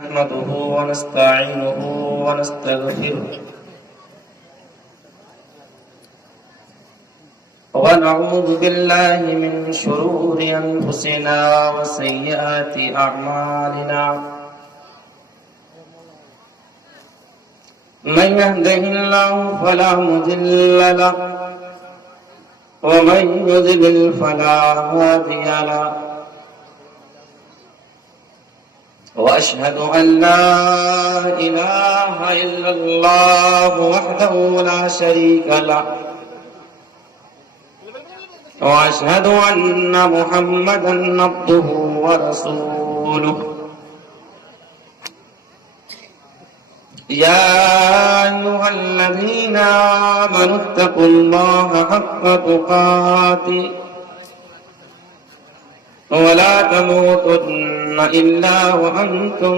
نحمده ونستعينه ونستغفره ونعوذ بالله من شرور أنفسنا وسيئات أعمالنا من يهده الله فلا مضل له ومن يضلل فلا هادي له وأشهد أن لا إله إلا الله وحده لا شريك له وأشهد أن محمدا عبده ورسوله يا أيها الذين آمنوا اتقوا الله حق تقاته ولا تموتن إلا وأنتم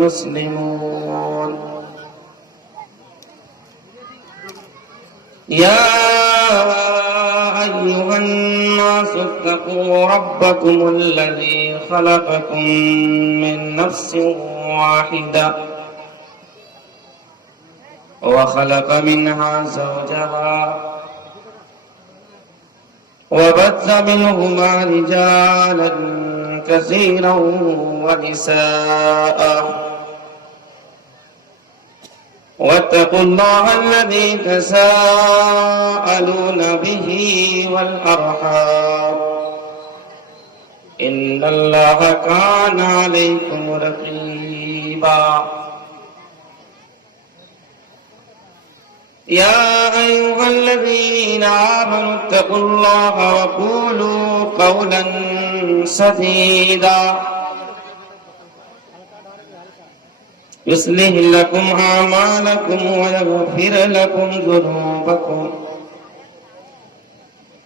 مسلمون يا أيها الناس اتقوا ربكم الذي خلقكم من نفس واحدة وخلق منها زوجها وبث منهما رجالا كثيرا ونساء واتقوا الله الذي تساءلون به والأرحام إن الله كان عليكم رقيبا يا أيها الذين آمنوا اتقوا الله وقولوا قولا سديدا يصلح لكم أعمالكم ويغفر لكم ذنوبكم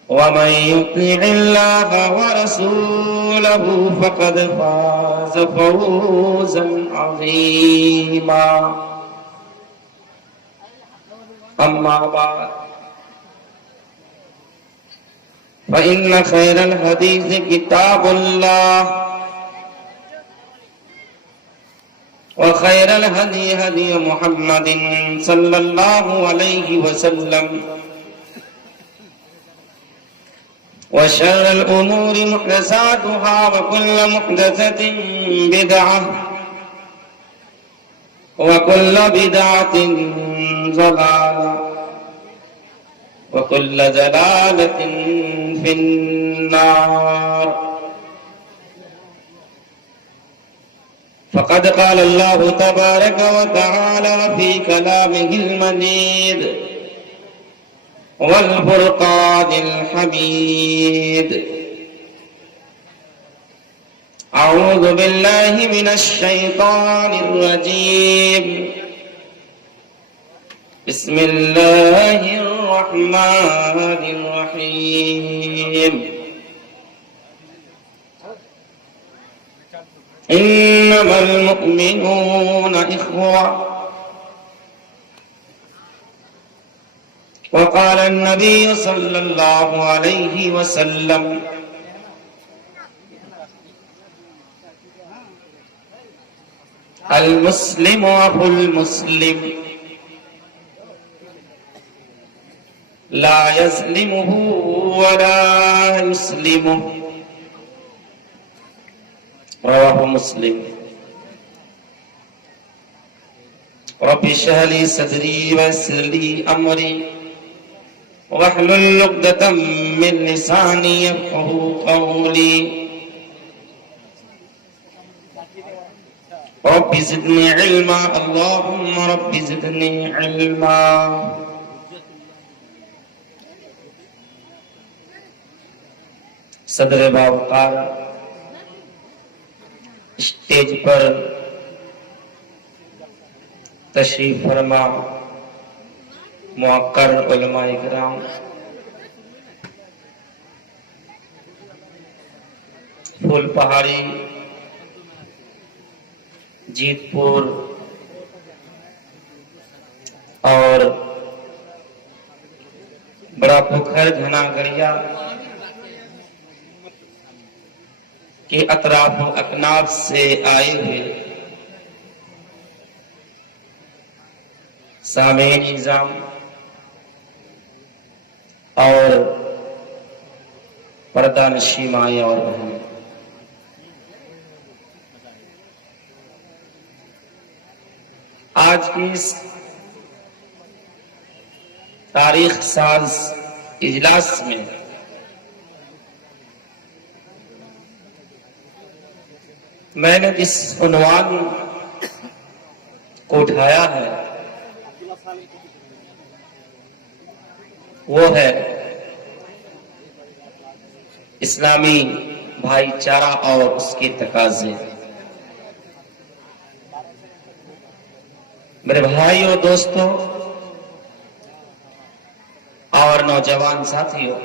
ومن يطع الله ورسوله فقد فاز فوزا عظيما أما بعد فإن خير الحديث كتاب الله وخير الهدي هدي محمد صلى الله عليه وسلم وشر الأمور محدثاتها وكل محدثة بدعة وكل بدعة ضلالة وكل ضلالة في النار فقد قال الله تبارك وتعالى في كلامه المجيد والفرقان الحميد أعوذ بالله من الشيطان الرجيم بسم الله الرحمن الرحيم إنما المؤمنون إخوة وقال النبي صلى الله عليه وسلم المسلم أخو المسلم لا يظلمه ولا يسلمه رواه مسلم رب اشرح لي صدري ويسر لي أمري واحلل عقدة من لساني يفقهوا قولي رب زدني علما اللهم رب زدني علما صدر باوقار اسٹیج پر تشریف فرما موقر علماء کرام پھول پہاڑی جیت پور اور بڑا پوکھر گھنا گڑیا کے اطراف و اکناف سے آئے ہوئے سامعین نظام اور پردہ نشین مائیں اور بہنیں، آج کی اس تاریخ ساز اجلاس میں میں نے جس عنوان کو اٹھایا ہے وہ ہے اسلامی بھائی چارہ اور اس کے تقاضے۔ میرے بھائیوں، دوستوں اور نوجوان ساتھیوں،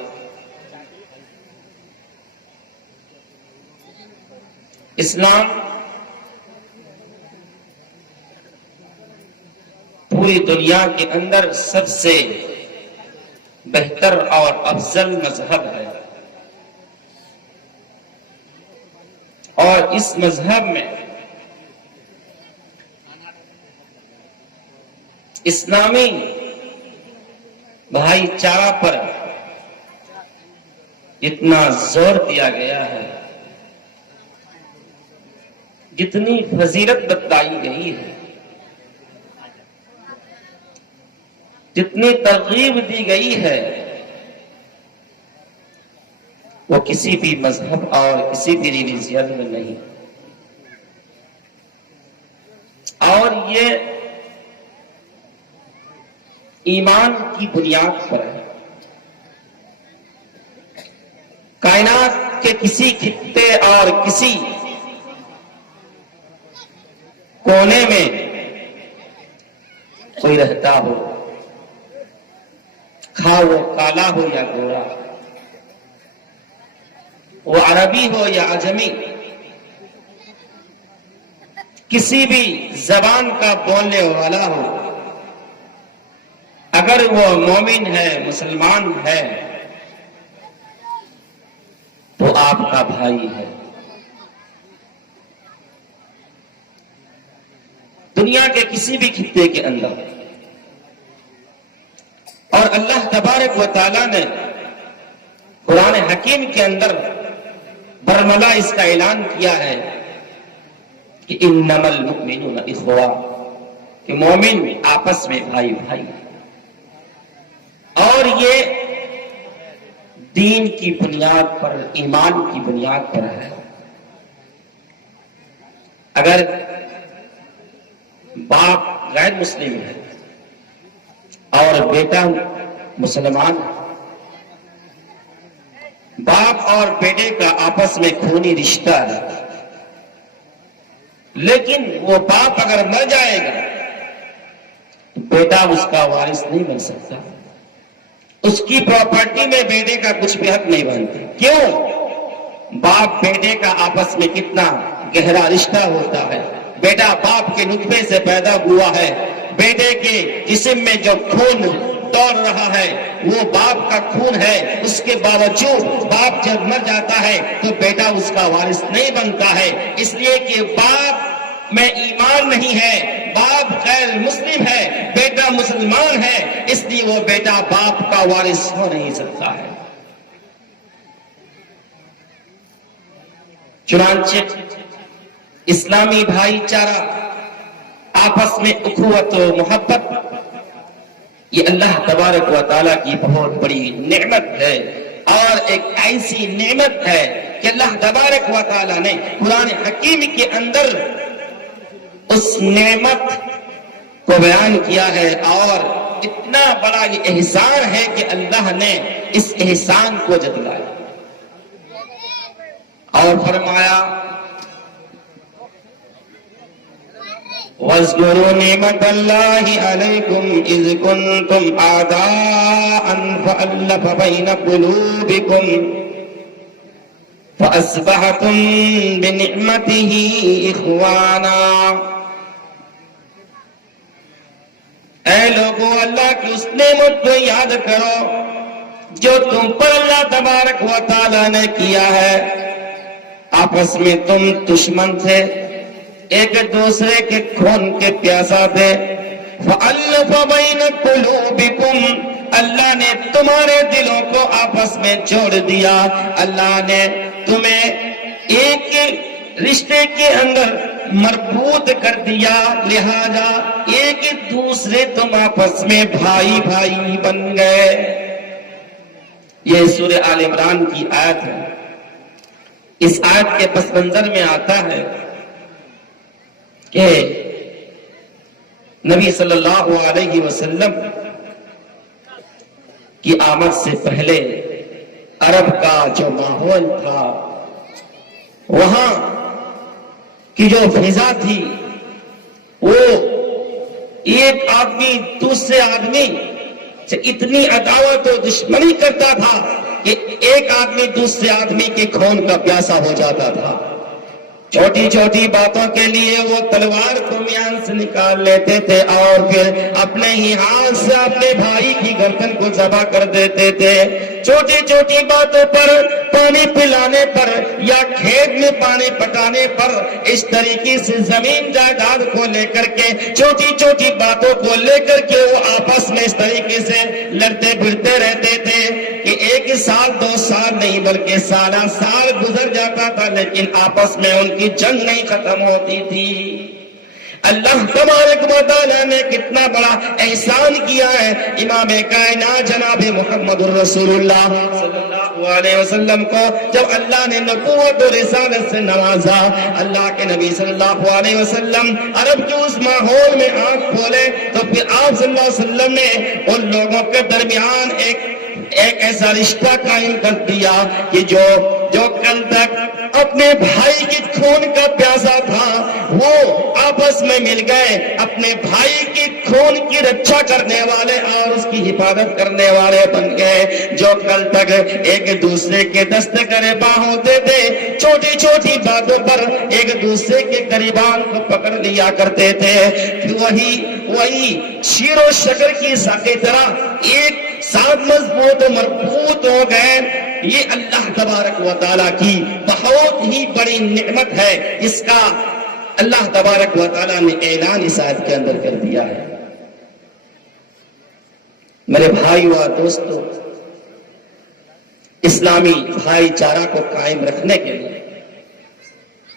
اسلام پوری دنیا کے اندر سب سے بہتر اور افضل مذہب ہے، اور اس مذہب میں اسلامی بھائی چارہ پر اتنا زور دیا گیا ہے، جتنی فضیلت بتائی گئی ہے، جتنی ترغیب دی گئی ہے، وہ کسی بھی مذہب اور کسی بھی ریلیجن میں نہیں، اور یہ ایمان کی بنیاد پر ہے۔ کائنات کے کسی خطے اور کسی کونے میں کوئی رہتا ہو، خواہ وہ کالا ہو یا گورا، وہ عربی ہو یا عجمی، کسی بھی زبان کا بولنے والا ہو، اگر وہ مومن ہے، مسلمان ہے، تو آپ کا بھائی ہے۔ دنیا کے کسی بھی خطے کے اندر، اور اللہ تبارک و تعالی نے قرآن حکیم کے اندر برملا اس کا اعلان کیا ہے کہ انما المؤمنون اخوہ، کہ مومن آپس میں بھائی بھائی، اور یہ دین کی بنیاد پر، ایمان کی بنیاد پر ہے۔ اگر باپ غیر مسلم ہے اور بیٹا مسلمان ہے، باپ اور بیٹے کا آپس میں خونی رشتہ ہے، لیکن وہ باپ اگر مر جائے گا تو بیٹا اس کا وارث نہیں بن سکتا، اس کی پراپرٹی میں بیٹے کا کچھ بھی حق نہیں بنتا۔ کیوں؟ باپ بیٹے کا آپس میں کتنا گہرا رشتہ ہوتا ہے، بیٹا باپ کے نطفے سے پیدا ہوا ہے، بیٹے کے جسم میں جو خون دوڑ رہا ہے وہ باپ کا خون ہے، اس کے باوجود باپ جب مر جاتا ہے تو بیٹا اس کا وارث نہیں بنتا ہے، اس لیے کہ باپ میں ایمان نہیں ہے، باپ غیر مسلم ہے، بیٹا مسلمان ہے، اس لیے وہ بیٹا باپ کا وارث ہو نہیں سکتا ہے۔ چنانچہ اسلامی بھائی چارہ، آپس میں اخوت و محبت، یہ اللہ تبارک و تعالیٰ کی بہت بڑی نعمت ہے، اور ایک ایسی نعمت ہے کہ اللہ تبارک و تعالیٰ نے قرآن حکیم کے اندر اس نعمت کو بیان کیا ہے، اور اتنا بڑا یہ احسان ہے کہ اللہ نے اس احسان کو جتلایا اور فرمایا وَاذْكُرُوا نِعْمَةَ اللَّهِ عَلَيْكُمْ إِذْ كُنْتُمْ أَعْدَاءً فَأَلَّفَ بَيْنَ قُلُوبِكُمْ فَأَصْبَحْتُمْ بِنِعْمَتِهِ إِخْوَانًا۔ اے لوگوں، اللہ کی اس نعمت کو یاد کرو جو تم پر اللہ تبارک و تعالیٰ نے کیا ہے۔ آپس میں تم دشمن تھے، ایک دوسرے کے خون کے پیاسا تھے، فَأَلَّفَ بَيْنَ قُلُوبِكُمْ، اللہ نے تمہارے دلوں کو آپس میں جوڑ دیا، اللہ نے تمہیں ایک رشتے کے اندر مربوط کر دیا، لہذا ایک دوسرے تم آپس میں بھائی بھائی بن گئے۔ یہ سورہ آل عمران کی آیت ہے۔ اس آیت کے پس منظر میں آتا ہے کہ نبی صلی اللہ علیہ وسلم کی آمد سے پہلے عرب کا جو ماحول تھا، وہاں کی جو فضا تھی، وہ ایک آدمی دوسرے آدمی سے اتنی عداوت و دشمنی کرتا تھا کہ ایک آدمی دوسرے آدمی کے خون کا پیاسا ہو جاتا تھا۔ چھوٹی چھوٹی باتوں کے لیے وہ تلوار کو میان سے نکال لیتے تھے اور پھر اپنے ہی ہاتھ سے اپنے بھائی کی گردن کو ذبح کر دیتے تھے۔ چھوٹی چھوٹی باتوں پر، پانی پلانے پر یا کھیت میں پانی پٹانے پر، اس طریقے سے زمین جائیداد کو لے کر کے، چھوٹی چھوٹی باتوں کو لے کر کے وہ آپس میں اس طریقے سے لڑتے پھرتے رہتے تھے کہ ایک سال 2 سال نہیں بلکہ سالہ سال گزر جاتا تھا، لیکن آپس میں ان کی جنگ نہیں ختم ہوتی تھی۔ اللہ تبارک و تعالیٰ نے کتنا بڑا احسان کیا ہے امام کائنات جناب محمد الرسول اللہ صلی اللہ علیہ وسلم کو، جب اللہ نے نبوت و رسالت سے نوازا۔ اللہ کے نبی صلی اللہ علیہ وسلم عرب کے اس ماحول میں آنکھ کھولے تو پھر آپ صلی اللہ علیہ وسلم نے ان لوگوں کے درمیان ایک ایسا رشتہ قائم کر دیا کہ جو کل تک اپنے بھائی کے خون کا پیاسا تھا، وہ آپس میں مل گئے، اپنے بھائی کے خون کی رکشا کرنے والے اور اس کی حفاظت کرنے والے بن گئے۔ جو کل تک ایک دوسرے کے دست گریباں ہوتے تھے، چھوٹی چھوٹی باتوں پر ایک دوسرے کے گریبان کو پکڑ لیا کرتے تھے، وہی شیر و شکر کی طرح ایک ساتھ مضبوط و مربوط ہو گئے۔ یہ اللہ تبارک و تعالیٰ کی بہت ہی بڑی نعمت ہے، اس کا اللہ تبارک و تعالیٰ نے اعلان اس آیت کے اندر کر دیا ہے۔ میرے بھائی و دوستو، اسلامی بھائی چارہ کو قائم رکھنے کے لیے،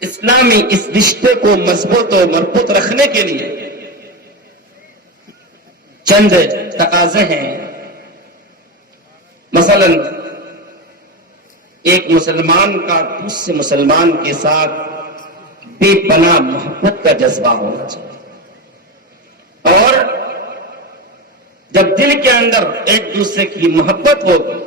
اسلامی اس رشتے کو مضبوط و مربوط رکھنے کے لیے چند تقاضے ہیں۔ مثلا ایک مسلمان کا دوسرے مسلمان کے ساتھ بے پناہ محبت کا جذبہ ہونا چاہیے، اور جب دل کے اندر ایک دوسرے کی محبت ہوگی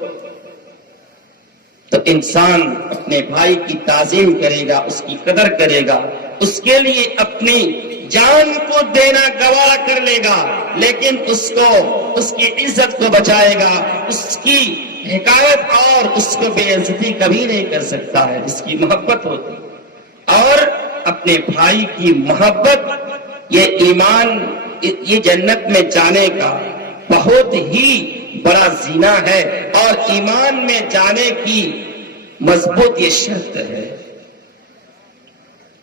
تو انسان اپنے بھائی کی تعظیم کرے گا، اس کی قدر کرے گا، اس کے لیے اپنی جان کو دینا گوارا کر لے گا، لیکن اس کی عزت کو بچائے گا، اس کی حکایت اور اس کو بے عزتی کبھی نہیں کر سکتا ہے، اس کی محبت ہوتی۔ اور اپنے بھائی کی محبت یہ ایمان، یہ جنت میں جانے کا بہت ہی بڑا زینہ ہے، اور ایمان میں جانے کی مضبوط یہ شرط ہے۔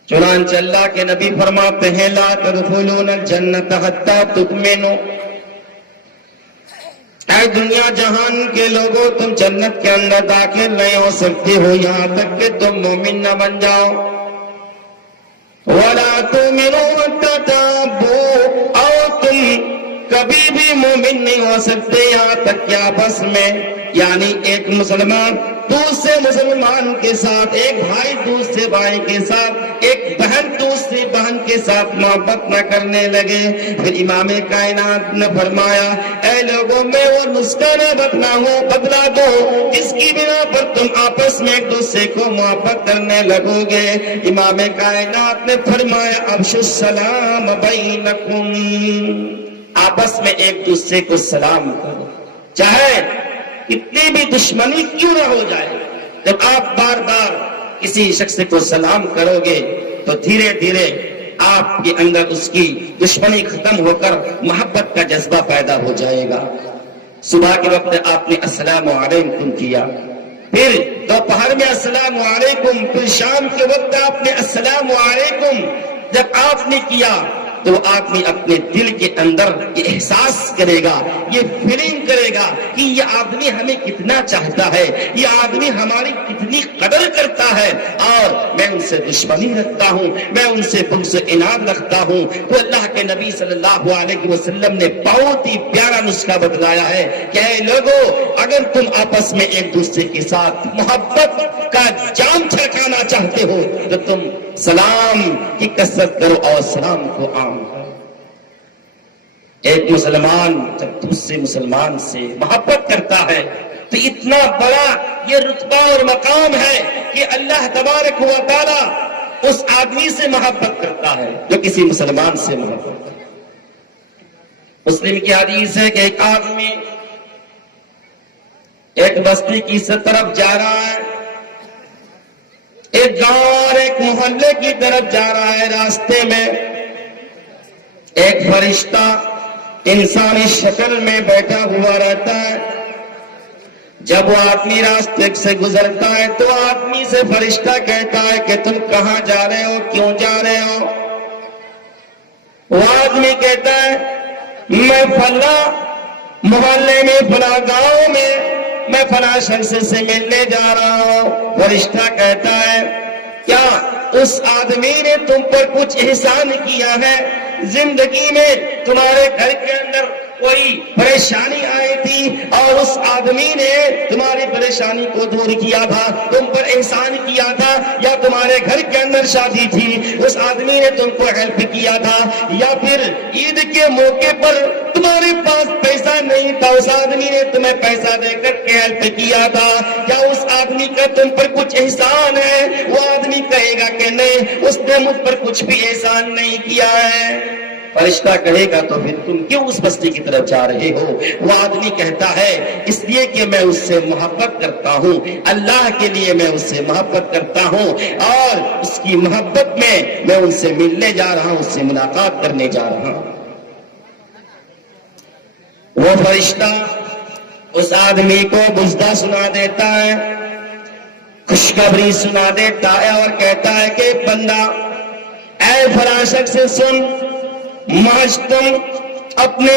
چنانچہ اللہ کے نبی فرماتے ہیں لا تدخلون الجنت حتی تؤمنوا، اے دنیا جہان کے لوگوں، تم جنت کے اندر داخل نہیں ہو سکتے ہو یہاں تک کہ تم مومن نہ بن جاؤ۔ وَلَا تُؤْمِنُوا حَتَّى تَحَابُّوا، اور تم کبھی بھی مومن نہیں ہو سکتے یہاں تک کہ آپس میں، یعنی ایک مسلمان دوسرے مسلمان کے ساتھ، ایک بھائی دوسرے بھائی کے ساتھ، ایک بہن دوسری بہن کے ساتھ محبت نہ کرنے لگے۔ پھر امام کائنات نے فرمایا اے لوگوں، میں وہ نسخہ نہ بدلا دو جس کی بنا پر تم آپس میں ایک دوسرے کو محبت کرنے لگو گے۔ امام کائنات نے فرمایا افشوا السلام بینکم، آپس میں ایک دوسرے کو سلام کرو، چاہے کتنی بھی دشمنی کیوں نہ ہو جائے۔ جب آپ بار بار کسی شخص کو سلام کرو گے تو دھیرے دھیرے آپ کے اندر اس کی دشمنی ختم ہو کر محبت کا جذبہ پیدا ہو جائے گا۔ صبح کے وقت آپ نے السلام علیکم کیا، پھر دوپہر میں السلام علیکم، پھر شام کے وقت آپ نے السلام علیکم جب آپ نے کیا تو وہ آدمی اپنے دل کے اندر یہ احساس کرے گا، یہ فیلنگ کرے گا کہ یہ آدمی ہمیں کتنا چاہتا ہے، یہ آدمی ہماری کتنی قدر کرتا ہے، اور میں ان سے دشمنی رکھتا ہوں، میں ان سے بغض و عناد رکھتا ہوں۔ تو اللہ کے نبی صلی اللہ علیہ وسلم نے بہت ہی پیارا نسخہ بتلایا ہے کہ اے لوگو، اگر تم آپس میں ایک دوسرے کے ساتھ محبت کا جام چھڑکانا چاہتے ہو تو تم سلام کی کثرت کرو اور سلام کو عام کرو۔ ایک مسلمان جب دوسرے مسلمان سے محبت کرتا ہے تو اتنا بڑا یہ رتبہ اور مقام ہے کہ اللہ تبارک و تعالی اس آدمی سے محبت کرتا ہے جو کسی مسلمان سے محبت کرتا ہے۔ مسلم کی حدیث ہے کہ ایک آدمی ایک بستی کی طرف جا رہا ہے، ایک گاؤں اور ایک محلے کی طرف جا رہا ہے، راستے میں ایک فرشتہ انسانی شکل میں بیٹھا ہوا رہتا ہے۔ جب وہ آدمی راستے سے گزرتا ہے تو آدمی سے فرشتہ کہتا ہے کہ تم کہاں جا رہے ہو، کیوں جا رہے ہو؟ وہ آدمی کہتا ہے میں فلاں محلے میں، فلاں گاؤں میں فلاں شخص سے ملنے جا رہا ہوں۔ فرشتہ کہتا ہے کیا اس آدمی نے تم پر کچھ احسان کیا ہے؟ زندگی میں تمہارے گھر کے اندر کوئی پریشانی آئی تھی اور اس آدمی نے تمہاری پریشانی کو دور کیا تھا، تم پر احسان کیا تھا، یا تمہارے گھر کے اندر شادی تھی اس آدمی نے تم کو ہیلپ کیا تھا، یا پھر عید کے موقع پر تمہارے پاس پیسہ نہیں تھا اس آدمی نے تمہیں پیسہ دے کر کے ہیلپ کیا تھا، کیا اس آدمی کا تم پر کچھ احسان ہے؟ وہ آدمی کہے گا کہ نہیں، اس نے مجھ پر کچھ بھی احسان نہیں کیا ہے۔ فرشتہ کہے گا تو پھر تم کیوں اس بستی کی طرف جا رہے ہو؟ وہ آدمی کہتا ہے اس لیے کہ میں اس سے محبت کرتا ہوں، اللہ کے لیے میں اس سے محبت کرتا ہوں، اور اس کی محبت میں میں ان سے ملنے جا رہا ہوں، اس سے ملاقات کرنے جا رہا ہوں۔ وہ فرشتہ اس آدمی کو بزدہ سنا دیتا ہے، خوشخبری سنا دیتا ہے اور کہتا ہے کہ بندہ اے فلاں شخص سے سن، آج تم اپنے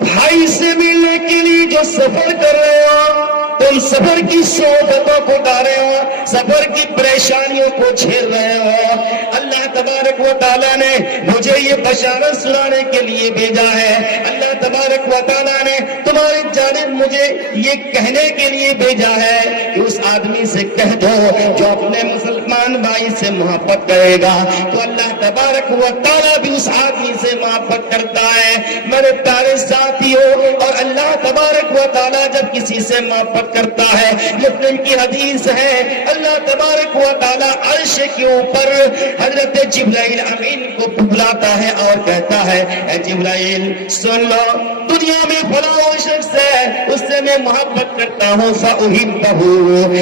بھائی سے ملنے کے لیے جو سفر کر رہے ہو، تم سفر کی صعوبتوں کو ڈال رہے ہو، سفر کی پریشانیوں کو جھیل رہے ہو، اللہ تبارک و تعالیٰ نے مجھے یہ بشارت سنانے کے لیے بھیجا ہے، اللہ تبارک و تعالیٰ نے تمہاری جانب مجھے یہ کہنے کے لیے بھیجا ہے کہ اس آدمی سے کہہ دو جو اپنے مسلمان بھائی سے محبت کرے گا تو اللہ تبارک و تعالیٰ بھی اس آدمی سے محبت کرتا ہے۔ میرے پیارے ساتھیوں، اور اللہ تبارک و تعالیٰ جب کسی سے محبت کرتا ہے، مسلم کی حدیث ہے، اللہ تبارک و تعالیٰ عرش کے اوپر حضرت جبرائیل امین کو بلاتا ہے اور کہتا ہے اے جبرائیل سن لو، دنیا میں فلاں شخص ہے اس سے میں محبت کرتا ہوں، فأحبہ،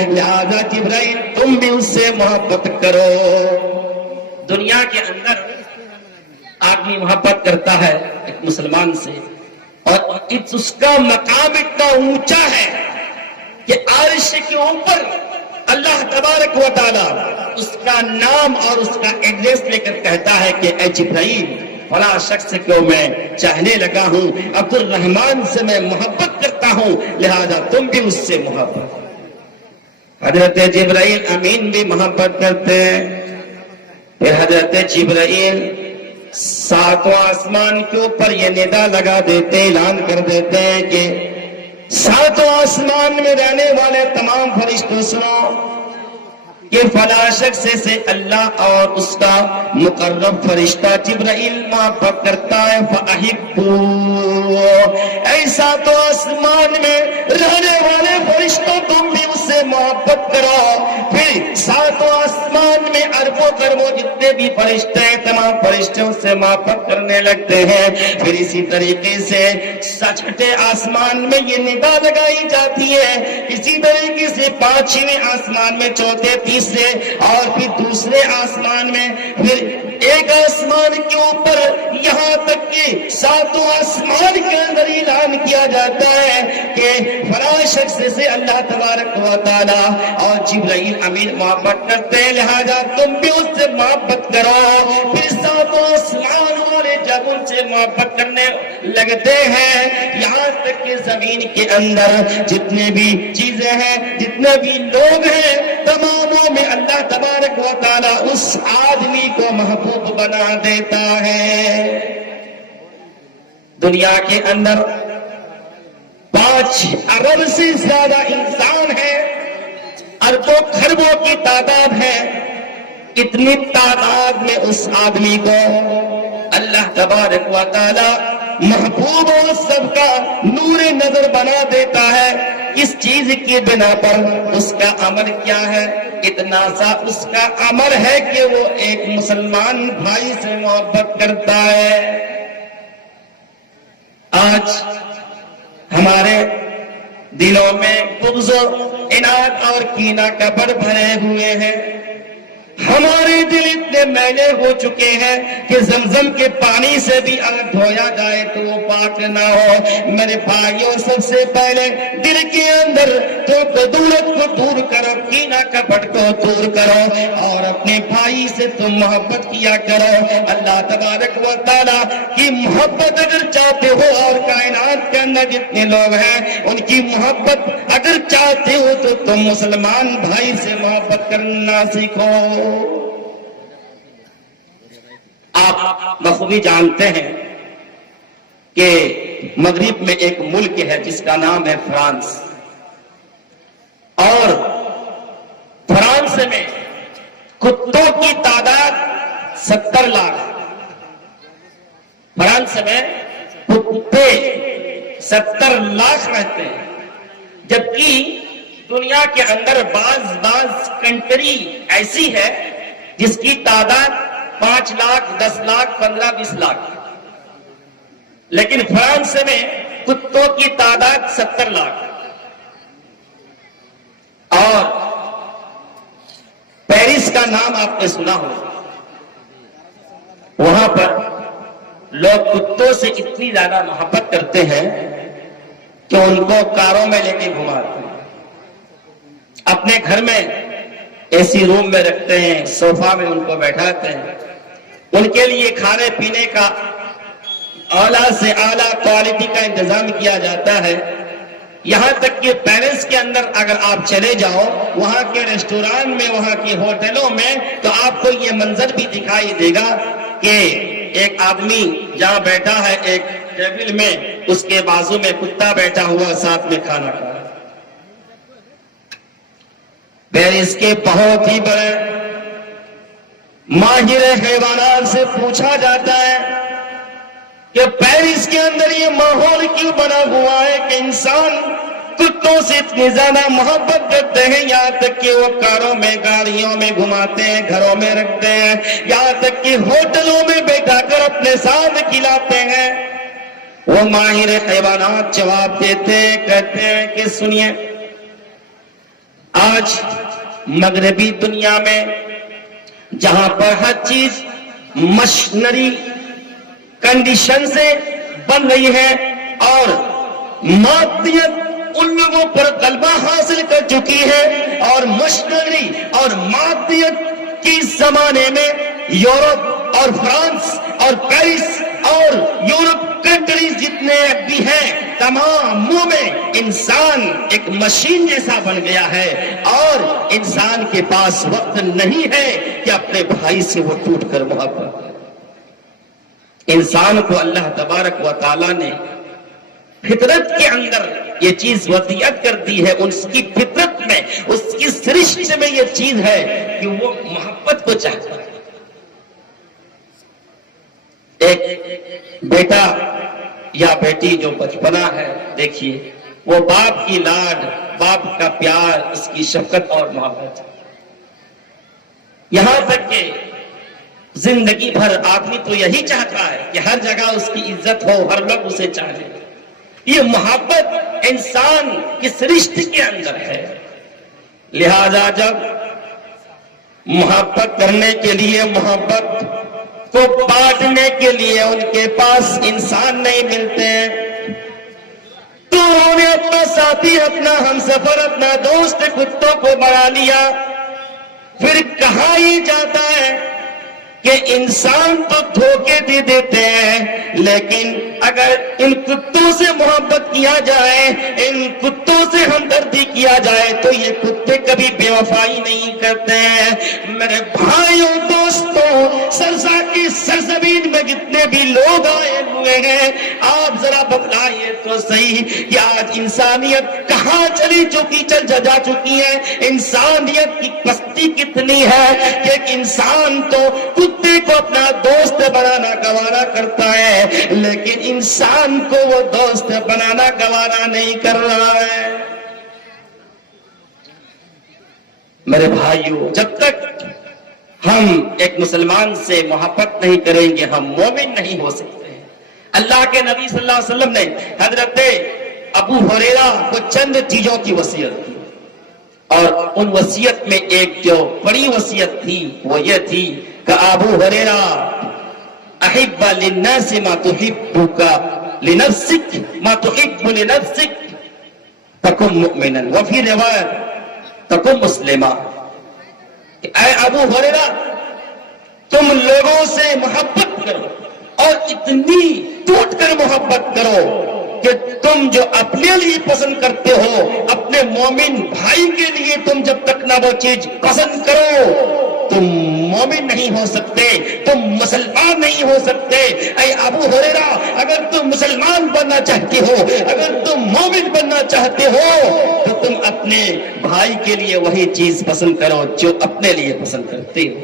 لہذا جبرائیل تم بھی اس سے محبت کرو۔ دنیا کے اندر آدمی محبت کرتا ہے ایک مسلمان سے، اور اس کا مقام اتنا اونچا ہے کہ عرش کے اوپر اللہ تبارک و تعالی اس کا نام اور اس کا ایڈریس لے کر کہتا ہے کہ اے جبرائیل فلاں شخص کو میں چاہنے لگا ہوں، عبد الرحمن سے میں محبت کرتا ہوں، لہذا تم بھی اس سے محبت۔ حضرت جبرائیل امین بھی محبت کرتے ہیں، پھر حضرت جبرائیل ساتواں آسمان کے اوپر یہ ندا لگا دیتے، اعلان کر دیتے ہیں کہ ساتوں آسمان میں رہنے والے تمام فرشتوں سنو، یہ فلاں شخص سے اللہ اور اس کا مقرب فرشتہ جبرائیل محبت کرتا ہے، فأحبوا، اے ساتوں آسمان میں رہنے والے فرشتوں تم بھی اس سے محبت کرو۔ پھر ساتوں آسمان میں اربوں کربوں جتنے بھی فرشتے ہیں تمام فرشتوں سے محبت کرنے لگتے ہیں۔ پھر اسی طریقے سے چھٹے آسمان میں یہ ندا لگائی جاتی ہے، اسی طریقے سے پانچویں آسمان میں، چوتھے، تیسرے اور پھر دوسرے آسمان میں، پھر ایک آسمان کے اوپر، یہاں تک کہ ساتوں آسمان کے اندر اعلان کیا جاتا ہے کہ فلاں شخص سے اللہ تبارک و تعالی اور جبرائیل امین محبت کرتے ہیں، لہذا تم بھی اس سے محبت کرو۔ پھر ساتوں آسمان والے جب ان سے محبت کرنے لگتے ہیں، یہاں تک کہ زمین کے اندر جتنے بھی چیزیں ہیں، جتنے بھی لوگ ہیں، تماموں میں اللہ تبارک و تعالی اس آدمی کو محبوب بنا دیتا ہے۔ دنیا کے اندر 5 ارب سے زیادہ انسان ہیں، اربوں خربوں کی تعداد ہے، اتنی تعداد میں اس آدمی کو اللہ تبارک و تعالی محبوب و سب کا نور نظر بنا دیتا ہے۔ اس چیز کی بنا پر اس کا عمل کیا ہے؟ اتنا سا اس کا عمل ہے کہ وہ ایک مسلمان بھائی سے محبت کرتا ہے۔ آج ہمارے دلوں میں بغض، عناد اور کینہ کپٹ بھرے ہوئے ہیں۔ ہمارے دل اتنے میلے ہو چکے ہیں کہ زمزم کے پانی سے بھی اگر دھویا جائے تو وہ پاک نہ ہو۔ میرے بھائیوں، سب سے پہلے دل کے اندر تو بدولت کو دور کرو، کینہ کپٹ کو دور کرو اور اپنے بھائی سے تم محبت کیا کرو۔ اللہ تبارک و تعالی کی محبت اگر چاہتے ہو اور کائنات کے اندر جتنے لوگ ہیں ان کی محبت اگر چاہتے ہو تو تم مسلمان بھائی سے محبت کرنا سیکھو۔ آپ بخوبی جانتے ہیں کہ مغرب میں ایک ملک ہے جس کا نام ہے فرانس، اور فرانس میں کتوں کی تعداد 70 لاکھ۔ فرانس میں کتے 70 لاکھ رہتے ہیں، جبکہ دنیا کے اندر بعض کنٹری ایسی ہے جس کی تعداد 5 لاکھ 10 لاکھ 15 20 لاکھ، لیکن فرانس میں کتوں کی تعداد 70 لاکھ۔ اور پیرس کا نام آپ نے سنا ہو، وہاں پر لوگ کتوں سے اتنی زیادہ محبت کرتے ہیں کہ ان کو کاروں میں لے کے گھماتے ہیں، اپنے گھر میں اے سی روم میں رکھتے ہیں، صوفہ میں ان کو بیٹھاتے ہیں، ان کے لیے کھانے پینے کا اعلیٰ سے اعلیٰ کوالٹی کا انتظام کیا جاتا ہے۔ یہاں تک کہ پیرس کے اندر اگر آپ چلے جاؤ، وہاں کے ریسٹوران میں، وہاں کی ہوٹلوں میں، تو آپ کو یہ منظر بھی دکھائی دے گا کہ ایک آدمی جہاں بیٹھا ہے ایک ٹیبل میں، اس کے بازو میں کتا بیٹھا ہوا ساتھ میں کھانا کھا رہا ہے۔ پیرس کے بہت ہی بڑے ماہر حیوانات سے پوچھا جاتا ہے کہ پیرس کے اندر یہ ماحول کیوں بنا ہوا ہے کہ انسان کتوں سے اتنی زیادہ محبت کرتے ہیں، یہاں تک کہ وہ کاروں میں، گاڑیوں میں گھماتے ہیں، گھروں میں رکھتے ہیں، یہاں تک کہ ہوٹلوں میں بیٹھا کر اپنے ساتھ کھلاتے ہیں۔ وہ ماہر حیوانات جواب دیتے ہیں، کہتے ہیں کہ سنیے، آج مغربی دنیا میں جہاں پر ہر چیز مشینری کنڈیشن سے بن رہی ہے اور مادیت ان لوگوں پر غلبہ حاصل کر چکی ہے، اور مشینری اور مادیت کے زمانے میں یورپ اور فرانس اور پیرس اور یورپ کنٹریز جتنے بھی ہیں، تمام میں انسان ایک مشین جیسا بن گیا ہے، اور انسان کے پاس وقت نہیں ہے کہ اپنے بھائی سے وہ ٹوٹ کر محبت کرے۔ انسان کو اللہ تبارک و تعالی نے فطرت کے اندر یہ چیز وضعیت کر دی ہے، اس کی فطرت میں، اس کی سرشت میں یہ چیز ہے کہ وہ محبت کو چاہتا ہے۔ ایک بیٹا یا بیٹی جو بچپنا ہے، دیکھیے وہ باپ کی لاڈ، باپ کا پیار، اس کی شفقت اور محبت، یہاں تک کہ زندگی بھر آدمی تو یہی چاہتا ہے کہ ہر جگہ اس کی عزت ہو، ہر لوگ اسے چاہے۔ یہ محبت انسان کی سرشت کے اندر ہے، لہذا جب محبت کرنے کے لیے، محبت کو بانٹنے کے لیے ان کے پاس انسان نہیں ملتے ہیں، تو انہوں نے اپنا ساتھی، اپنا ہمسفر، اپنا دوست کتوں کو بنا لیا۔ پھر کہا ہی جاتا ہے کہ انسان تو دھوکے دے دیتے ہیں، لیکن اگر ان کتوں سے محبت کیا جائے، ان کتوں سے ہمدردی کیا جائے تو یہ کتے کبھی بے وفائی نہیں کرتے ہیں۔ میرے بھائیوں دوستوں، سرزا کی سرزمین میں جتنے بھی لوگ آئے ہوئے ہیں، آپ ذرا بتلائیے تو صحیح کہ آج انسانیت کہاں چل جا چکی ہے، انسانیت کی پستی کتنی ہے کہ ایک انسان تو کتے کو اپنا دوست بنانا گوارا کرتا ہے، لیکن انسان کو وہ دوست بنانا گوارا نہیں کر رہا ہے۔ میرے بھائیوں، جب تک ہم ایک مسلمان سے محبت نہیں کریں گے ہم مومن نہیں ہو سکتے۔ اللہ کے نبی صلی اللہ علیہ وسلم نے حضرت ابو ہریرہ کو چند چیزوں کی وصیت کی، اور ان وصیت میں ایک جو بڑی وصیت تھی وہ یہ تھی کہ ابو ہریرہ احب للناس ما تحبک لنفسک ما تحب لنفسک تکن مؤمنا وفی روایت تکن مسلما۔ اے ابو ہریرہ، تم لوگوں سے محبت کرو اور اتنی ٹوٹ کر محبت کرو کہ تم جو اپنے لیے پسند کرتے ہو اپنے مومن بھائی کے لیے تم جب تک نہ وہ چیز پسند کرو تم مومن نہیں ہو سکتے، تم مسلمان نہیں ہو سکتے۔ اے ابو ہریرہ، اگر تم مسلمان بننا چاہتے ہو، اگر تم مومن بننا چاہتے ہو تو تم اپنے بھائی کے لیے وہی چیز پسند کرو جو اپنے لیے پسند کرتے ہو۔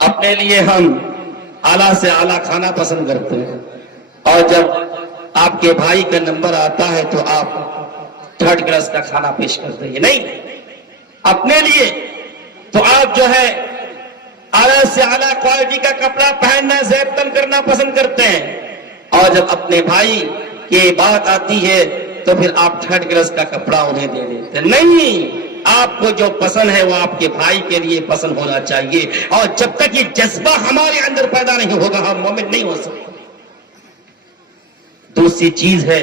اپنے لیے ہم اعلیٰ سے اعلیٰ کھانا پسند کرتے ہیں، اور جب آپ کے بھائی کا نمبر آتا ہے تو آپ تھرڈ کلاس کا کھانا پیش کرتے ہیں۔ نہیں، اپنے لیے تو آپ جو ہے اعلیٰ سے اعلیٰ کوالٹی کا کپڑا پہننا، زیب تن کرنا پسند کرتے ہیں، اور جب اپنے بھائی کی بات آتی ہے تو پھر آپ تھرڈ کلاس کا کپڑا انہیں دے دیتے ہیں۔ نہیں، آپ کو جو پسند ہے وہ آپ کے بھائی کے لیے پسند ہونا چاہیے، اور جب تک یہ جذبہ ہمارے اندر پیدا نہیں ہوگا ہم مومن نہیں ہو سکتے۔ دوسری چیز ہے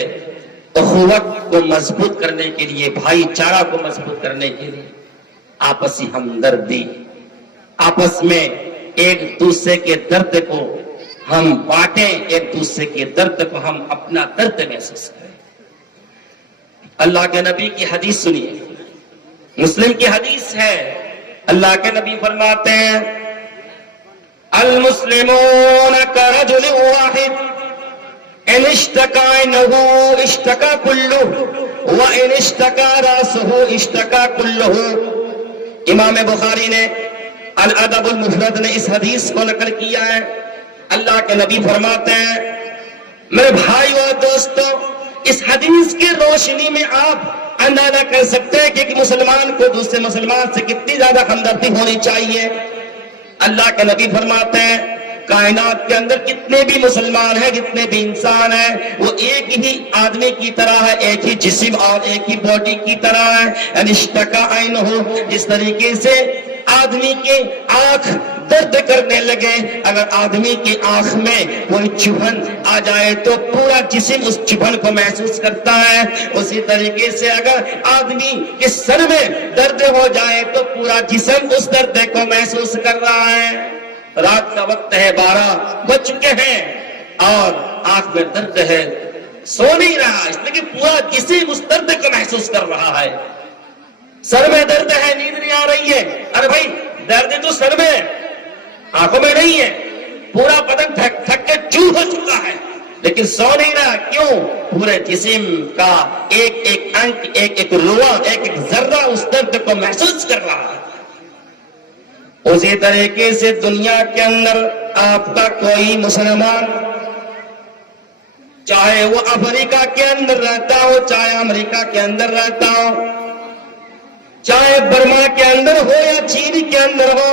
اخوت کو مضبوط کرنے کے لیے، بھائی چارہ کو مضبوط کرنے کے لیے آپسی ہمدردی، آپس میں ایک دوسرے کے درد کو ہم بانٹیں، ایک دوسرے کے درد کو ہم اپنا درد محسوس کریں۔ اللہ کے نبی کی حدیث سنیے، مسلم کی حدیث ہے، اللہ کے نبی فرماتے ہیں المسلمون کرجل واحد ان اشتکا عینہ اشتکا کلہ وان اشتکا راسہ اشتکا کلہ۔ امام بخاری نے الادب المفرد نے اس حدیث کو نقل کیا ہے۔ اللہ کے نبی فرماتے ہیں میرے بھائیو اور دوستو، اس حدیث کی روشنی میں آپ اندازہ کر سکتے ہیں کہ ایک مسلمان کو دوسرے مسلمان سے کتنی زیادہ ہمدردی ہونی چاہیے۔ اللہ کے نبی فرماتے ہیں کائنات کے اندر جتنے بھی مسلمان ہیں، جتنے بھی انسان ہیں، وہ ایک ہی آدمی کی طرح ہے، ایک ہی جسم اور ایک ہی باڈی کی طرح ہے۔ انشتکا عین ہو، جس طریقے سے آدمی کی آنکھ درد کرنے لگے، اگر آدمی کی آنکھ میں کوئی چبھن آ جائے تو پورا جسم اس چبھن کو محسوس کرتا ہے، اسی طریقے سے اگر آدمی کے سر میں درد ہو جائے تو پورا جسم اس درد کو محسوس کر رہا ہے۔ رات کا وقت ہے، 12 بج چکے ہیں اور آنکھ میں درد ہے، سو نہیں رہا، اس لیے کہ پورا جسم اس درد کو محسوس کر رہا ہے۔ سر میں درد ہے، نیند نہیں آ رہی ہے، ارے بھائی درد تو سر میں آنکھوں میں نہیں ہے، پورا بدن تھک کے چور ہو چکا ہے لیکن سو نہیں رہا، کیوں؟ پورے جسم کا ایک ایک انگ، ایک ایک روح، ایک ایک ذرہ اس درد کو محسوس کر رہا ہے۔ اسی طریقے سے دنیا کے اندر آپ کا کوئی مسلمان، چاہے وہ افریقہ کے اندر رہتا ہو، چاہے امریکہ کے اندر رہتا ہو، چاہے برما کے اندر ہو یا چین کے اندر ہو،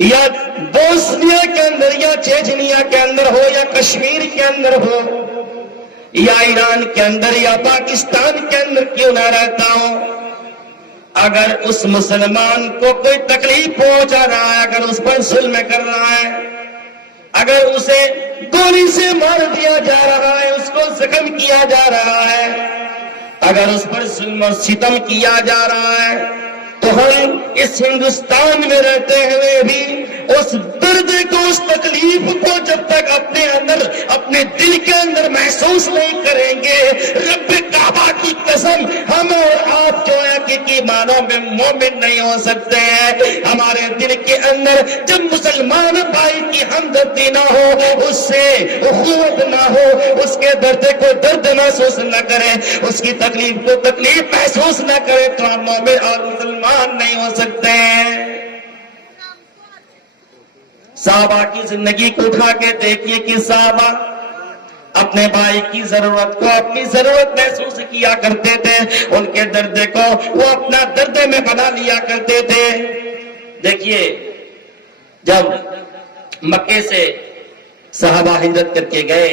یا بوسنیا کے اندر یا چیچنیا کے اندر ہو، یا کشمیر کے اندر ہو، یا ایران کے اندر یا پاکستان کے اندر کیوں نہ رہتا ہو، اگر اس مسلمان کو کوئی تکلیف پہنچا رہا ہے، اگر اس پر ظلم کر رہا ہے، اگر اسے گولی سے مار دیا جا رہا ہے، اس کو زخم کیا جا رہا ہے، اگر اس پر ظلم و ستم کیا جا رہا ہے، تو ہم اس ہندوستان میں رہتے ہوئے بھی اس درد کو، اس تکلیف کو جب تک اپنے اندر، اپنے دل کے اندر محسوس نہیں کریں گے، رب کعبہ کی قسم ہم اور آپ جو ہے کہ معنوں میں مومن نہیں ہو سکتے ہیں۔ ہمارے دل کے اندر جب مسلمان بھائی کی ہمدردی نہ ہو، اس سے اخوت نہ ہو، اس کے درد کو درد محسوس نہ کرے، اس کی تکلیف کو تکلیف محسوس نہ کرے، تو ہم مومن اور مسلمان نہیں ہو سکتے ہیں۔ صحابہ کی زندگی کو اٹھا کے دیکھیے کہ صحابہ اپنے بھائی کی ضرورت کو اپنی ضرورت محسوس کیا کرتے تھے، ان کے درد کو وہ اپنا درد میں بنا لیا کرتے تھے۔ دیکھیے جب مکے سے صحابہ ہجرت کر کے گئے،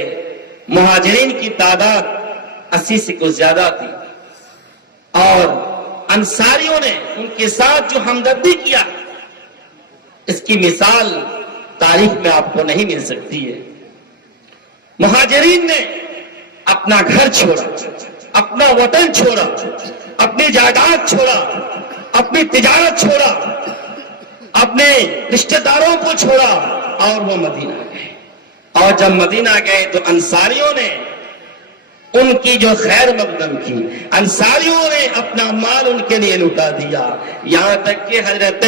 مہاجرین کی تعداد 80 سے کچھ زیادہ تھی، اور انصاریوں نے ان کے ساتھ جو ہمدردی کیا، اس کی مثال تاریخ میں آپ کو نہیں مل سکتی ہے۔ مہاجرین نے اپنا گھر چھوڑا، اپنا وطن چھوڑا، اپنی جائیداد چھوڑا، اپنی تجارت چھوڑا، اپنے رشتہ داروں کو چھوڑا، اور وہ مدینہ گئے۔ اور جب مدینہ گئے تو انصاریوں نے ان کی جو خیر مقدم کی، انصاریوں نے اپنا مال ان کے لیے لٹا دیا، یہاں تک کہ حضرت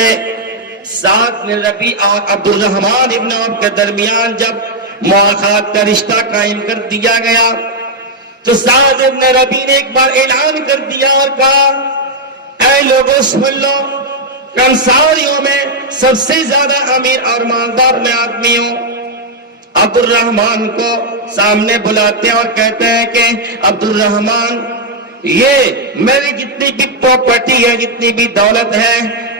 سعد بن ربیع اور عبد الرحمن ابن عوف کے درمیان جب مواخات کا رشتہ قائم کر دیا گیا، تو سعد ابن ربیع نے ایک بار اعلان کر دیا اور کہا، اے لوگوں سن لو، انصاریوں میں سب سے زیادہ امیر اور مالدار میں آدمی ہوں۔ عبد الرحمن کو سامنے بلاتے ہیں اور کہتے ہیں کہ عبد الرحمن، یہ میری جتنی بھی پراپرٹی ہے، جتنی بھی دولت ہے،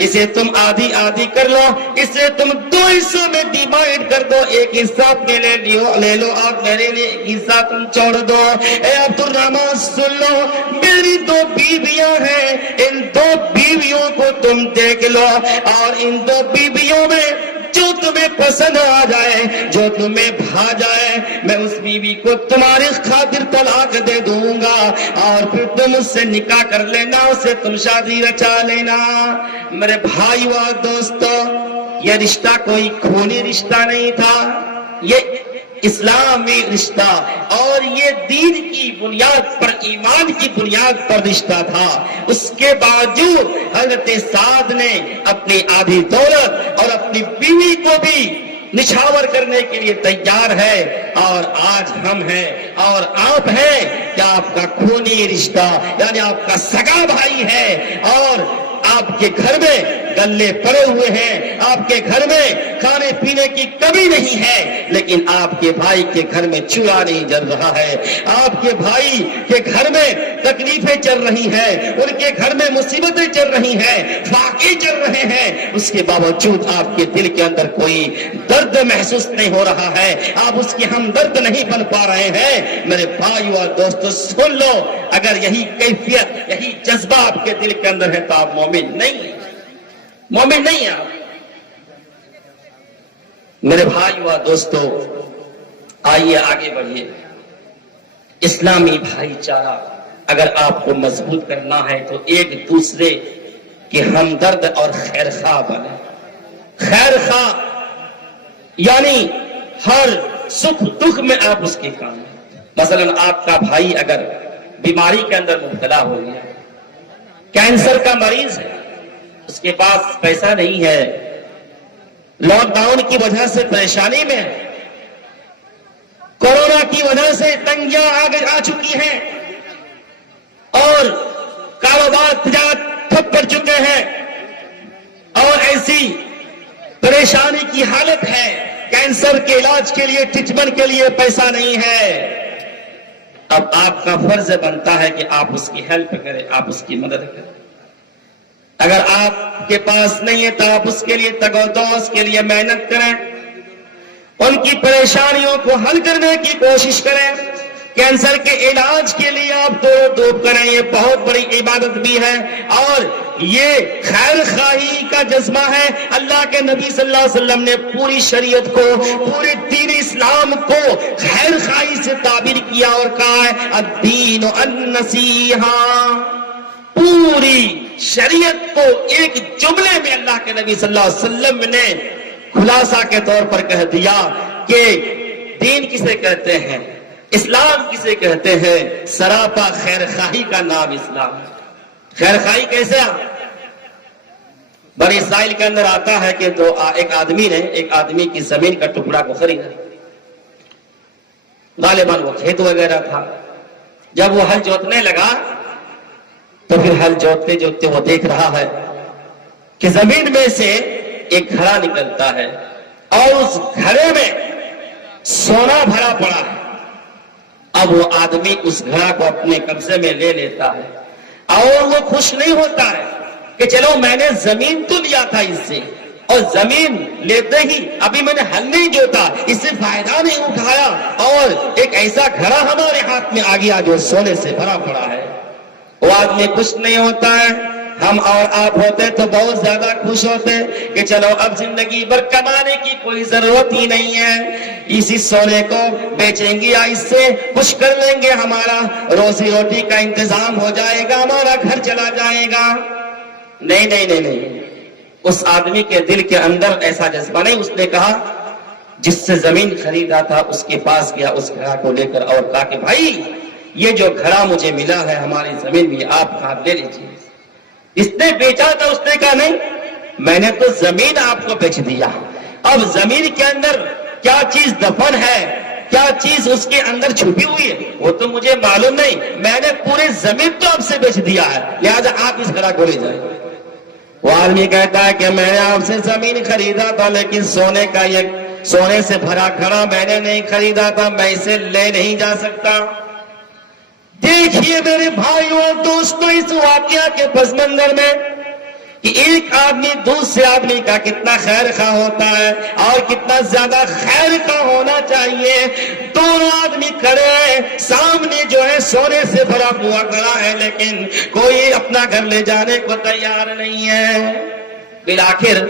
اسے تم آدھی آدھی کر لو، اسے تم 2 حصوں میں ڈیوائڈ کر دو، ایک حصہ اپنے لے لو اور میرے لیے ایک حصہ تم چھوڑ دو۔ اے عبد الرحمن سن لو، میری 2 بیویاں ہیں، ان 2 بیویوں کو تم دیکھ لو، اور ان 2 بیویوں میں جو تمہیں پسند آ جائے، جو تمہیں بھا جائے، میں اس بیوی کو تمہاری خاطر طلاق دے دوں گا، اور پھر تم اس سے نکاح کر لینا، اسے تم شادی رچا لینا۔ میرے بھائیو اور دوستو، یہ رشتہ کوئی خونی رشتہ نہیں تھا، یہ اسلامی رشتہ اور یہ دین کی بنیاد پر، ایمان کی بنیاد پر رشتہ تھا۔ اس کے باوجود حضرت سعد نے اپنی آدھی دولت اور اپنی بیوی کو بھی نچھاور کرنے کے لیے تیار ہے، اور آج ہم ہیں اور آپ ہیں کہ آپ کا خونی رشتہ یعنی آپ کا سگا بھائی ہے، اور آپ کے گھر میں گلے پڑے ہوئے ہیں، آپ کے گھر میں کھانے پینے کی کمی نہیں ہے، لیکن آپ کے بھائی کے گھر میں چولہا نہیں جل رہا ہے، آپ کے بھائی کے گھر میں تکلیفیں چل رہی ہیں، ان کے گھر میں مصیبتیں چل رہی ہیں، فاقے چل رہے ہیں، اس کے باوجود آپ کے دل کے اندر کوئی درد محسوس نہیں ہو رہا ہے، آپ اس کی ہمدرد نہیں بن پا رہے ہیں۔ میرے بھائیو اور دوستو سن لو، اگر یہی کیفیت، یہی جذبہ آپ کے دل کے اندر ہے تو آپ مومن نہیں ہیں، مومن نہیں ہیں آپ۔ میرے بھائیو اور دوستو، آئیے آگے بڑھیے۔ اسلامی بھائی چارہ اگر آپ کو مضبوط کرنا ہے تو ایک دوسرے کے ہمدرد اور خیر خواہ بنے۔ خیر خواہ یعنی ہر سکھ دکھ میں آپ اس کے کام ہیں۔ مثلا آپ کا بھائی اگر بیماری کے اندر مبتلا ہو گیا، کینسر کا مریض ہے، اس کے پاس پیسہ نہیں ہے، لاک ڈاؤن کی وجہ سے پریشانی میں ہے، کورونا کی وجہ سے تنگیاں آگے آ چکی ہیں، اور کاروبار تجارت ٹھپ پڑ چکے ہیں، اور ایسی پریشانی کی حالت ہے، کینسر کے علاج کے لیے، ٹریٹمنٹ کے لیے پیسہ نہیں ہے۔ اب آپ کا فرض بنتا ہے کہ آپ اس کی ہیلپ کریں، آپ اس کی مدد کریں۔ اگر آپ کے پاس نہیں ہے تو آپ اس کے لیے تگ و دو، اس کے لیے محنت کریں، ان کی پریشانیوں کو حل کرنے کی کوشش کریں، کینسر کے علاج کے لیے آپ دوڑ کریں، یہ بہت بڑی عبادت بھی ہے، اور یہ خیر خواہی کا جذبہ ہے۔ اللہ کے نبی صلی اللہ علیہ وسلم نے پوری شریعت کو، پورے دین اسلام کو خیر خواہی سے تعبیر کیا اور کہا ہے الدین النصیحہ۔ پوری شریعت کو ایک جملے میں اللہ کے نبی صلی اللہ علیہ وسلم نے خلاصہ کے طور پر کہہ دیا کہ دین کسے کہتے ہیں، اسلام کسے کہتے ہیں، سراپا خیر خواہی کا نام اسلام۔ خیر خواہی کیسے؟ بنی اسرائیل کے اندر آتا ہے کہ ایک آدمی نے ایک آدمی کی زمین کا ٹکڑا کو خریدا، غالباً وہ کھیت وغیرہ تھا۔ جب وہ ہل جوتنے لگا تو پھر ہل جوتتے جوتتے وہ دیکھ رہا ہے کہ زمین میں سے ایک گھڑا نکلتا ہے اور اس گھڑے میں سونا بھرا پڑا ہے۔ اب وہ آدمی اس گھڑا کو اپنے قبضے میں لے لیتا ہے اور وہ خوش نہیں ہوتا ہے کہ چلو میں نے زمین تو لیا تھا اس سے، اور زمین لیتے ہی ابھی میں نے ہل نہیں جوتا، اس سے فائدہ نہیں اٹھایا، اور ایک ایسا گھڑا ہمارے ہاتھ میں آ گیا جو سونے سے بھرا پڑا ہے۔ وہ آدمی خوش نہیں ہوتا ہے۔ ہم اور آپ ہوتے تو بہت زیادہ خوش ہوتے کہ چلو اب زندگی بھر کمانے کی کوئی ضرورت ہی نہیں ہے، اسی سونے کو بیچیں گے یا اس سے کچھ کر لیں گے، ہمارا روزی روٹی کا انتظام ہو جائے گا، ہمارا گھر چلا جائے گا۔ نہیں نہیں نہیں نہیں، اس آدمی کے دل کے اندر ایسا جذبہ نہیں۔ اس نے کہا، جس سے زمین خریدا تھا اس کے پاس گیا اس گھڑا کو لے کر اور کہا کہ بھائی یہ جو گھڑا مجھے ملا ہے ہماری زمین بھی آپ ہاتھ لے لیجیے۔ اس نے بیچا تھا، اس نے کہا نہیں، میں نے تو زمین آپ کو بیچ دیا، اب زمین کے اندر کیا چیز دفن ہے، کیا چیز اس کے اندر چھپی ہوئی ہے وہ تو مجھے معلوم نہیں، میں نے پورے زمین تو آپ سے بیچ دیا ہے، لہذا آپ اس گھڑا کو لے جائیں۔ وہ آدمی کہتا ہے کہ میں نے آپ سے زمین خریدا تھا لیکن سونے سے بھرا گھڑا میں نے نہیں خریدا تھا، میں اسے لے نہیں جا سکتا۔ دیکھیے میرے بھائیوں اور دوستوں، اس واقعہ کے پس منظر میں کہ ایک آدمی دوسرے آدمی کا کتنا خیر خواہ ہوتا ہے اور کتنا زیادہ خیر خواہ ہونا چاہیے۔ دونوں آدمی کھڑے ہیں، سامنے جو ہے سونے سے بھرا ہوا گھڑا ہے لیکن کوئی اپنا گھر لے جانے کو تیار نہیں ہے۔ بالآخر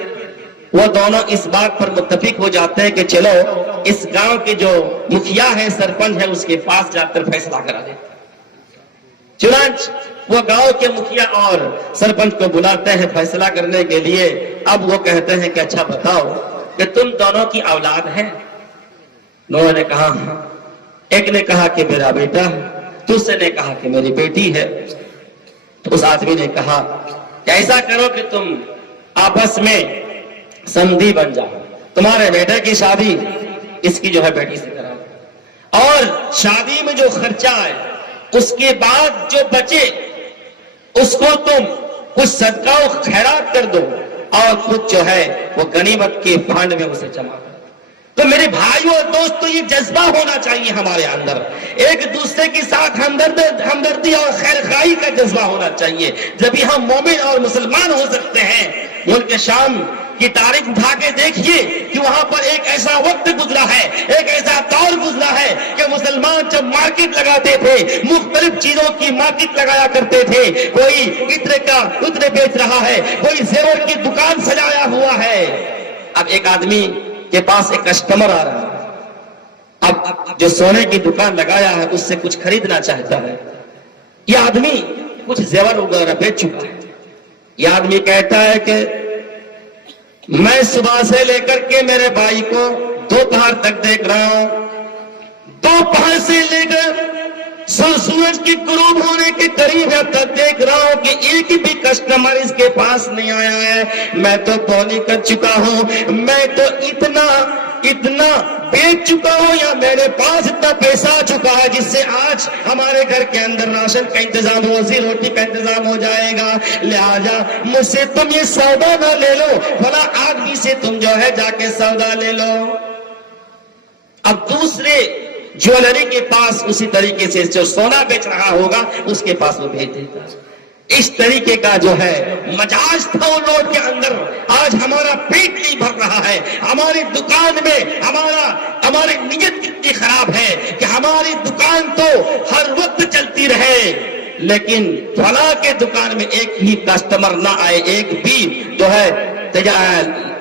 وہ دونوں اس بات پر متفق ہو جاتے ہیں کہ چلو اس گاؤں کے جو مکھیا ہے، سرپنچ ہے، اس کے پاس جا کر فیصلہ کرا دیں۔ چنانچہ وہ گاؤں کے مکھیا اور سرپنچ کو بلاتے ہیں فیصلہ کرنے کے لیے۔ اب وہ کہتے ہیں کہ اچھا بتاؤ کہ تم دونوں کی اولاد ہے؟ انہوں نے کہا ہاں۔ ایک نے کہا کہ میرا بیٹا ہے، دوسرے نے کہا کہ میری بیٹی ہے۔ تو اس آدمی نے کہا کہ ایسا کرو کہ تم آپس میں سندھی بن جاؤ، تمہارے بیٹے کی شادی اس کی جو ہے بیٹی سے کراؤ، اور شادی میں جو خرچہ ہے اس کے بعد جو بچے اس کو تم کچھ صدقہ و خیرات کر دو اور کچھ جو ہے وہ غنیمت کے فنڈ میں اسے جمع کر دو۔ تو میرے بھائیوں اور دوستوں، یہ جذبہ ہونا چاہیے ہمارے اندر، ایک دوسرے کے ساتھ ہمدردی اور خیر خواہی کا جذبہ ہونا چاہیے، جبھی ہم مومن اور مسلمان ہو سکتے ہیں۔ ملک شام کی تاریخ اٹھا کے دیکھیے کہ وہاں پر ایک ایسا وقت گزرا ہے، ایک ایسا دور گزرا ہے کہ مسلمان جب مارکیٹ لگاتے تھے، مختلف چیزوں کی مارکیٹ لگایا کرتے تھے، کوئی عطر بیچ رہا ہے، کوئی زیور کی دکان سجایا ہوا ہے۔ اب ایک آدمی کے پاس ایک کسٹمر آ رہا ہے، اب جو سونے کی دکان لگایا ہے اس سے کچھ خریدنا چاہتا ہے۔ یہ آدمی کچھ زیور وغیرہ بیچ چکا ہے۔ یہ آدمی کہتا ہے کہ میں صبح سے لے کر کے میرے بھائی کو دوپہر تک دیکھ رہا ہوں، دوپہر سے لے کر سورج کی غروب ہونے کے قریب تک دیکھ رہا ہوں کہ ایک بھی کسٹمر اس کے پاس نہیں آیا ہے۔ میں تو بولی کر چکا ہوں، میں تو اتنا بیچ چکا ہوں، یا میرے پاس اتنا پیسہ آ چکا ہے جس سے آج ہمارے گھر کے اندر راشن کا انتظام، روزی روٹی کا انتظام ہو جائے گا، لہذا مجھ سے تم یہ سودا نہ لے لو، فلاں آدمی سے تم جو ہے جا کے سودا لے لو۔ اب دوسرے جویلری کے پاس اسی طریقے سے جو سونا بیچ رہا ہوگا اس کے پاس وہ بھیج دیتا۔ اس طریقے کا جو ہے مجاز تھا ان لوگوں کے اندر۔ آج ہمارا پیٹ نہیں بھر رہا ہے، ہماری دکان میں ہماری نیت کتنی خراب ہے کہ ہماری دکان تو ہر وقت چلتی رہے لیکن فلاں کے دکان میں ایک ہی کسٹمر نہ آئے، ایک بھی جو ہے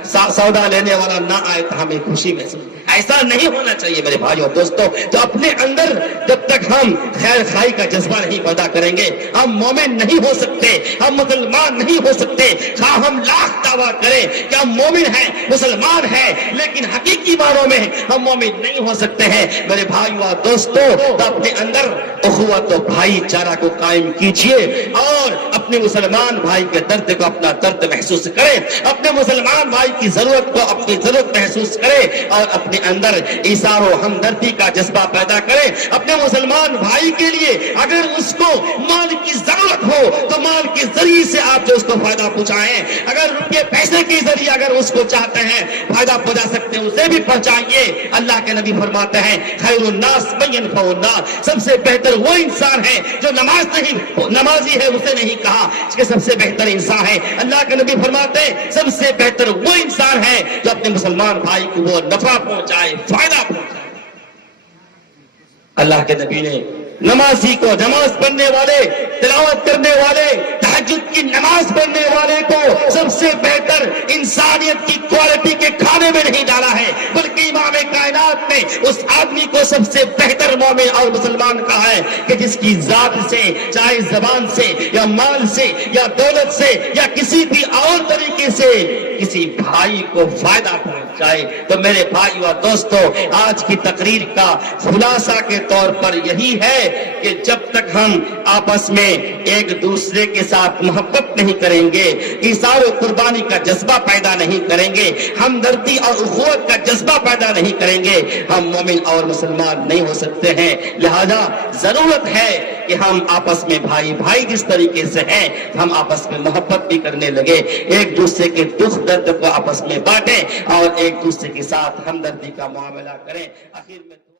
سودا لینے والا نہ آئے تو ہمیں خوشی محسوس ایسا نہیں ہونا چاہیے میرے بھائیو اور دوستو. تو اپنے اندر جب تک ہم خیر خائی کا جذبہ نہیں پیدا کریں گے ہم مومن نہیں ہو سکتے, ہم مسلمان نہیں ہو سکتے. خواہ ہم لاکھ دعویٰ کریں کہ ہم مومن ہیں, مسلمان ہیں, لیکن حقیقی معنوں میں ہم مومن نہیں ہو سکتے ہیں میرے بھائیو اور دوستو. تو اپنے اندر اخوت و بھائی چارہ کو قائم کیجئے اور اپنے مسلمان بھائی کے درد کو اپنا درد محسوس کریں, اپنے مسلمان بھائی کی ضرورت کو اپنی ضرورت محسوس کریں اور اپنے اندر ایثار و ہمدردی کا جذبہ پیدا کریں. اپنے مسلمان بھائی کے لیے اگر اس کو مال کی ضرورت ہو تو مال کے ذریعے سے آپ جو اس کو فائدہ پہنچائیں, اگر روپے پیسے کے ذریعے اگر اس کو چاہتے ہیں فائدہ پہنچا سکتے ہیں اسے بھی پہنچائیے. اللہ کے نبی فرماتے ہیں خیر الناس من ينفع الناس, سب سے بہتر وہ انسان ہے جو نمازی ہے اسے نہیں کہا کہ سب سے بہتر انسان ہے. اللہ کے نبی فرماتے ہیں سب سے بہتر وہ انسان ہے جو اپنے مسلمان بھائی کو وہ نفع پہنچائے, فائدہ پہنچائے. اللہ کے نبی نے نمازی کو, نماز پڑھنے والے, تلاوت کرنے والے, تہجد کی نماز پڑھنے والے کو سب سے بہتر انسانیت کی کوالٹی کے کھانے میں نہیں ڈالا ہے, بلکہ امام کائنات نے اس آدمی کو سب سے بہتر مومن اور مسلمان کہا ہے کہ جس کی ذات سے, چاہے زبان سے یا مال سے یا دولت سے یا کسی بھی اور طریقے سے کسی بھائی کو فائدہ پہنچائے. تو میرے بھائی اور دوستو آج کی تقریر کا خلاصہ کے طور پر یہی ہے کہ جب تک ہم آپس میں ایک دوسرے کے ساتھ محبت نہیں کریں گے, ایثار و قربانی کا جذبہ پیدا نہیں کریں گے, ہمدردی اور اخوت کا جذبہ پیدا نہیں کریں گے, ہم مومن اور مسلمان نہیں ہو سکتے ہیں. لہذا ضرورت ہے کہ ہم آپس میں بھائی بھائی جس طریقے سے ہیں ہم آپس میں محبت بھی کرنے لگے, ایک دوسرے کے دکھ درد کو آپس میں بانٹیں اور ایک دوسرے کے ساتھ ہمدردی کا معاملہ کریں. آخر میں